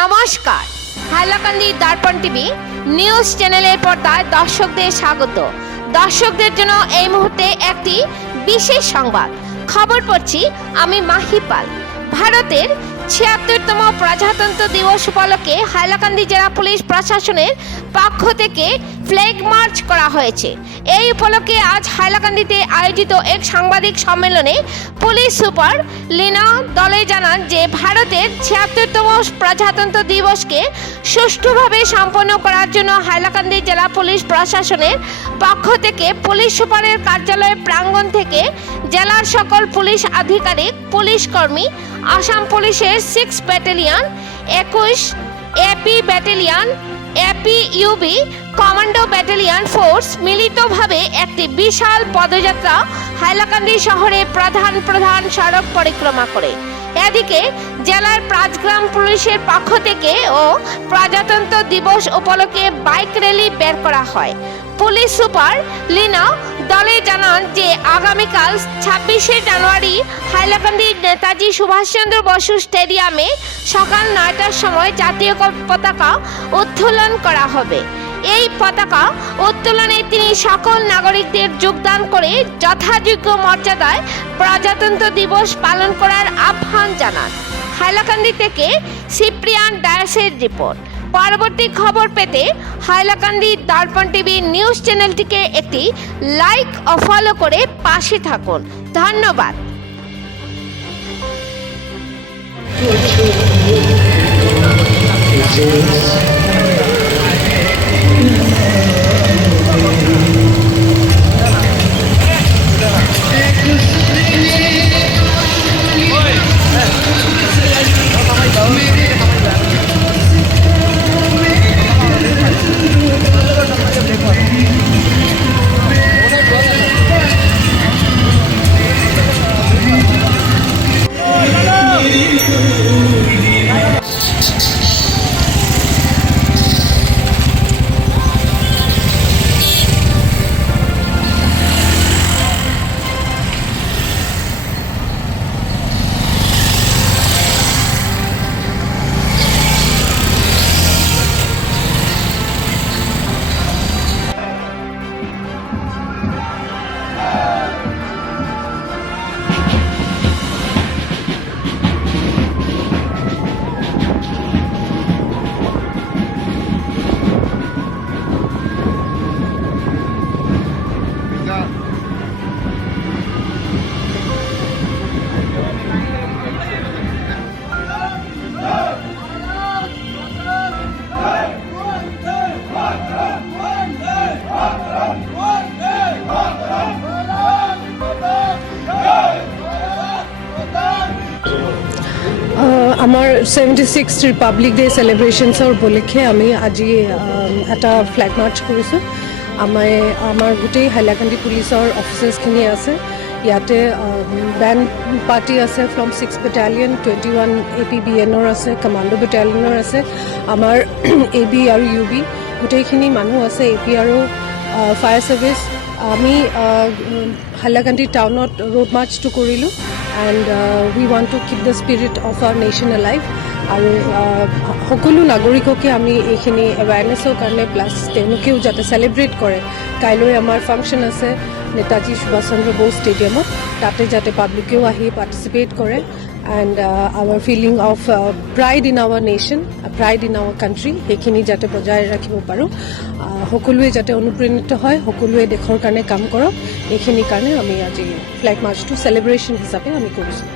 নমস্কার। হাইলাকান্দি দর্পণ TV news চ্যানেলের পর্দায় দর্শকদের স্বাগত। দর্শকদের জন্য এই মুহূর্তে একটি বিশেষ সংবাদ। খবর পড়ছি আমি মাহিপাল ভারতের ছিয়াত্তরতম প্রজাতন্ত্র দিবস উপলক্ষে হাইলাকান্দি জেলা পুলিশ প্রশাসনের পক্ষ থেকে ফ্ল্যাগ মার্চ করা হয়েছে। এই উপলক্ষে আজ হাইলাকান্দিতে আয়োজিত এক সাংবাদিক সম্মেলনে পুলিশ সুপার লিনা দলে জানান যে ভারতের ছিয়াত্তরতম প্রজাতন্ত্র দিবসকে সুষ্ঠুভাবে সম্পন্ন করার জন্য হাইলাকান্দি জেলা পুলিশ প্রশাসনের পক্ষ থেকে পুলিশ সুপারের কার্যালয়ের প্রাঙ্গণ থেকে জেলার সকল পুলিশ আধিকারিক, পুলিশ কর্মী, আসাম পুলিশের সিক্স ব্যাটালিয়ন একুশ AP battalion AP UB commando battalion force মিলিতভাবে একটি বিশাল পদযাত্রা হাইলাকান্দি শহরে প্রধান প্রধান সড়ক পরিক্রমা করে। এদিকে জেলার পাঁচগ্রাম পুলিশের পক্ষ থেকে ও প্রজাতন্ত্র দিবস উপলক্ষে বাইক র্যালি বের করা হয়। পুলিশ সুপার লিনা দলে জানান যে আগামীকাল ছাব্বিশে জানুয়ারি হাইলাকান্দির নেতাজি সুভাষচন্দ্র বসু স্টেডিয়ামে সকাল নয়টার সময় জাতীয় পতাকা উত্তোলন করা হবে। এই পতাকা উত্তোলনে তিনি সকল নাগরিকদের যোগদান করে যথাযোগ্য মর্যাদায় প্রজাতন্ত্র দিবস পালন করার আহ্বান জানান। হাইলাকান্দি থেকে সিপ্রিয়ান ডায়াসের রিপোর্ট। পরবর্তী খবর পেতে হাইলাকান্দি দর্পণ টিভি নিউজ চ্যানেলটিকে একটি লাইক ও ফলো করে পাশে থাকুন। ধন্যবাদ। আহ, আমাৰ ছেভেণ্টি ছিক্স ৰিপাব্লিক ডে' চেলিব্ৰেশ্যনছৰ উপলক্ষে আমি আজি এটা ফ্লেগ মাৰ্চ কৰিছোঁ। আমাৰ আমাৰ গোটেই হাইলাকান্দি পুলিচৰ অফিচাৰ্ছখিনি আছে। ইয়াতে বেণ্ড পাৰ্টি আছে from six battalion twenty one A P B এনৰ আছে কমাণ্ডো বেটালিয়নৰ আছে। আমাৰ এ বি আৰু ইউ বি গোটেইখিনি মানুহ আছে এ পি আৰু ফায়াৰ ছাৰ্ভিচ আমি হাইলাকান্দি টাউনত ৰোড মাৰ্চটো কৰিলোঁ। And we want to keep the spirit of our nation life আৰু আহ, সকলো নাগৰিককে আমি এইখিনি এৱাৰনেছৰ কাৰণে প্লাছ তেওঁলোকেও যাতে চেলিব্ৰেট কৰে। কাইলৈ আমাৰ ফাংচন আছে নেতাজী সুভাষ চন্দ্ৰ বোস ষ্টেডিয়ামত তাতে যাতে পাব্লিকেও আহি পাৰ্টিচিপেট কৰে। And our feeling of pride in our nation pride in our country সেইখিনি যাতে বজাই ৰাখিব পাৰোঁ। সকলোৱে যাতে অনুপ্ৰাণিত হয়, সকলোৱে দেশৰ কাৰণে কাম কৰক। এইখিনিৰ কাৰণে আমি আজি ফ্লেগ মাৰ্চটো চেলিব্ৰেশ্যন হিচাপে আমি কৰিছোঁ।